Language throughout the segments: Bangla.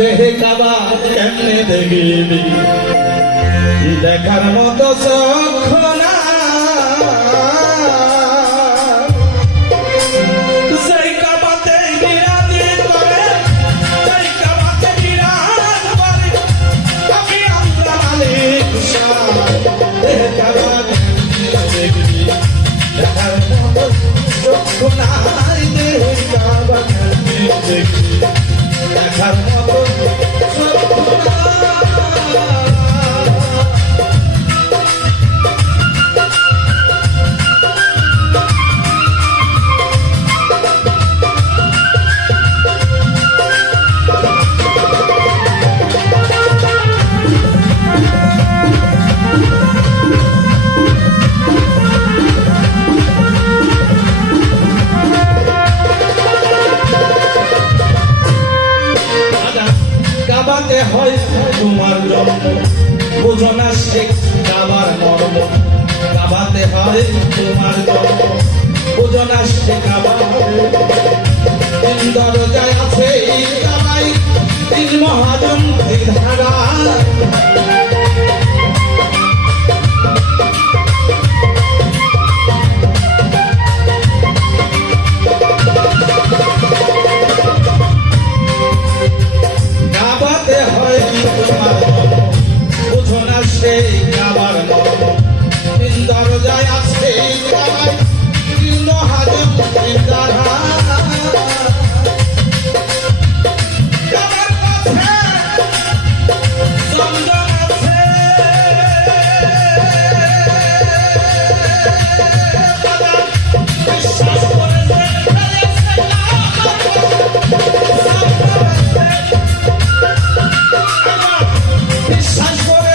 দেহে কাবা কেমনে দেখিবি দেখার মতো চোখ না সেই কাবাতে বিরাজি করে সেই কাবাতে বিরাজ করে আমি আল্লাহ মালিক দেহে কাবা কেমনে দেখিবি দেখার মতো চোখ নাই দেহে কাবা কেমনে দেখিবি দেখার মতো কাবাতে হয় তোমার জন্ম বুঝো না সে কাবার মর্ম কাবাতে হয় তোমার জন্ম বুঝো না সে কাবার তিন দরজায় আছে এই কাবাই তিন মহাজন ধারা সেই কাবার মর্ম তিন দরজায় আছে কাবায় তিন মহাজন ধারা কাবার কাছে জমজম আছে বিশ্বাস করেছে বিশ্বাস করে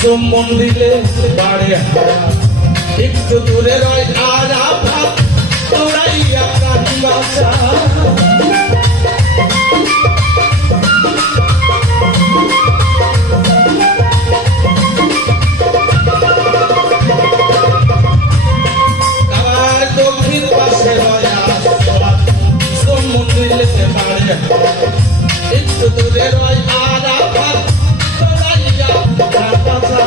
চুম্বন দিলে বাড়ে হারা একটু দূরে রয় আর আফাত তোরাইয়া প্রাণ বাঁচা কাবার দক্ষিণ পাশে রয় আফাত চুম্বন দিলে বাড়ে হারা একটু দূরে রয় আর আফাত তোরাইয়া প্রাণ বাঁচা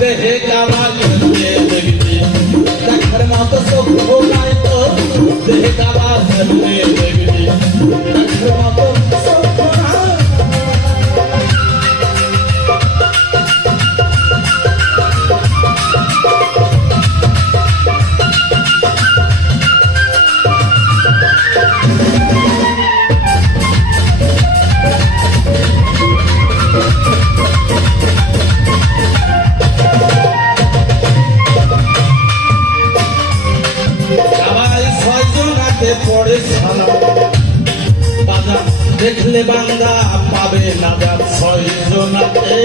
দেহে কাবার কেমনে দেখবি দেখার মতো চোখ নাই তো দেহে কাবার কেমনে দেখবি দেখার মতো চোখ নাই পড়ে ছানা বাজার দেখলে বান্দা পাবে না যার ছয় জনাতে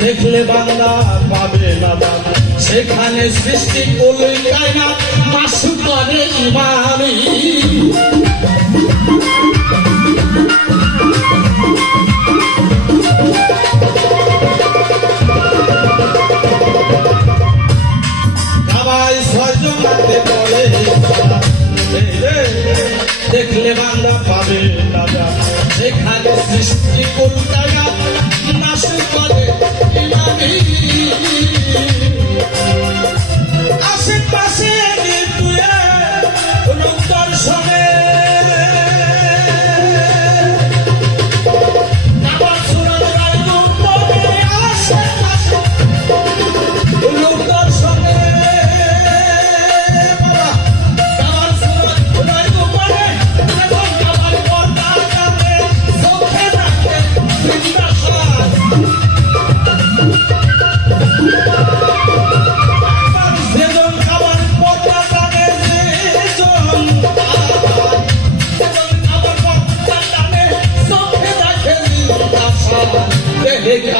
দেখলে বান্দা পাবে না যার সেখানে সৃষ্টি করলে না মাসু করে ইমামি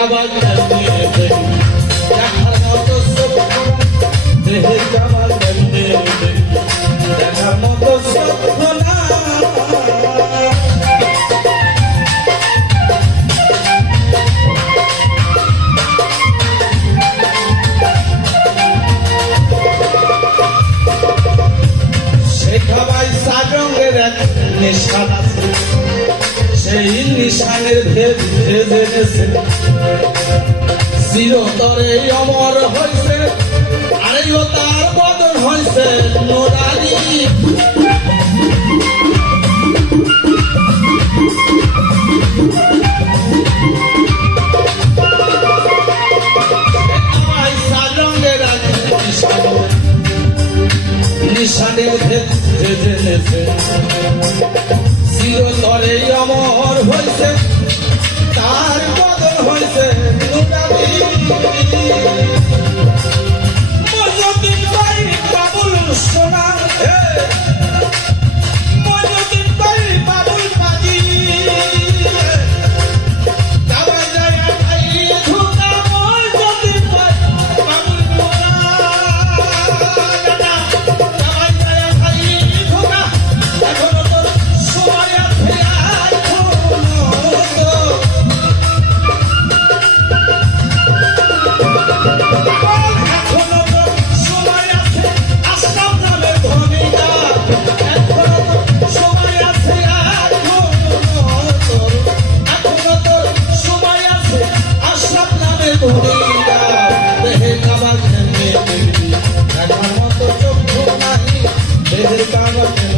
কাবার কেমনে দেখার মতো সত্য দেহে কাবার কেমনে দেখার মতো সত্য না শেখাবাই সাজঙ্গের এক নিশান আছে সেই নিশানের ভেদ জেনেছে চিরতরে অমর হয়েছে আরেও তার বদল হয়েছে নোরানি শেখাবাই সাজঙ্গের এক নিশানের ভেদ জেনেছে চিরতরে অমর হয়েছে তার বদল হয়েছে মজুদ্দিন ভাই বাবুল সোনা মজুদ্দিন ভাই বাবুল বাজি দাবাই যায় ভাই ধুকা মজুদ্দিন ভাই বাবুল দাবাই যায় ভাই ধুকা এখনো তোর সময় আছে দেহের কাগজ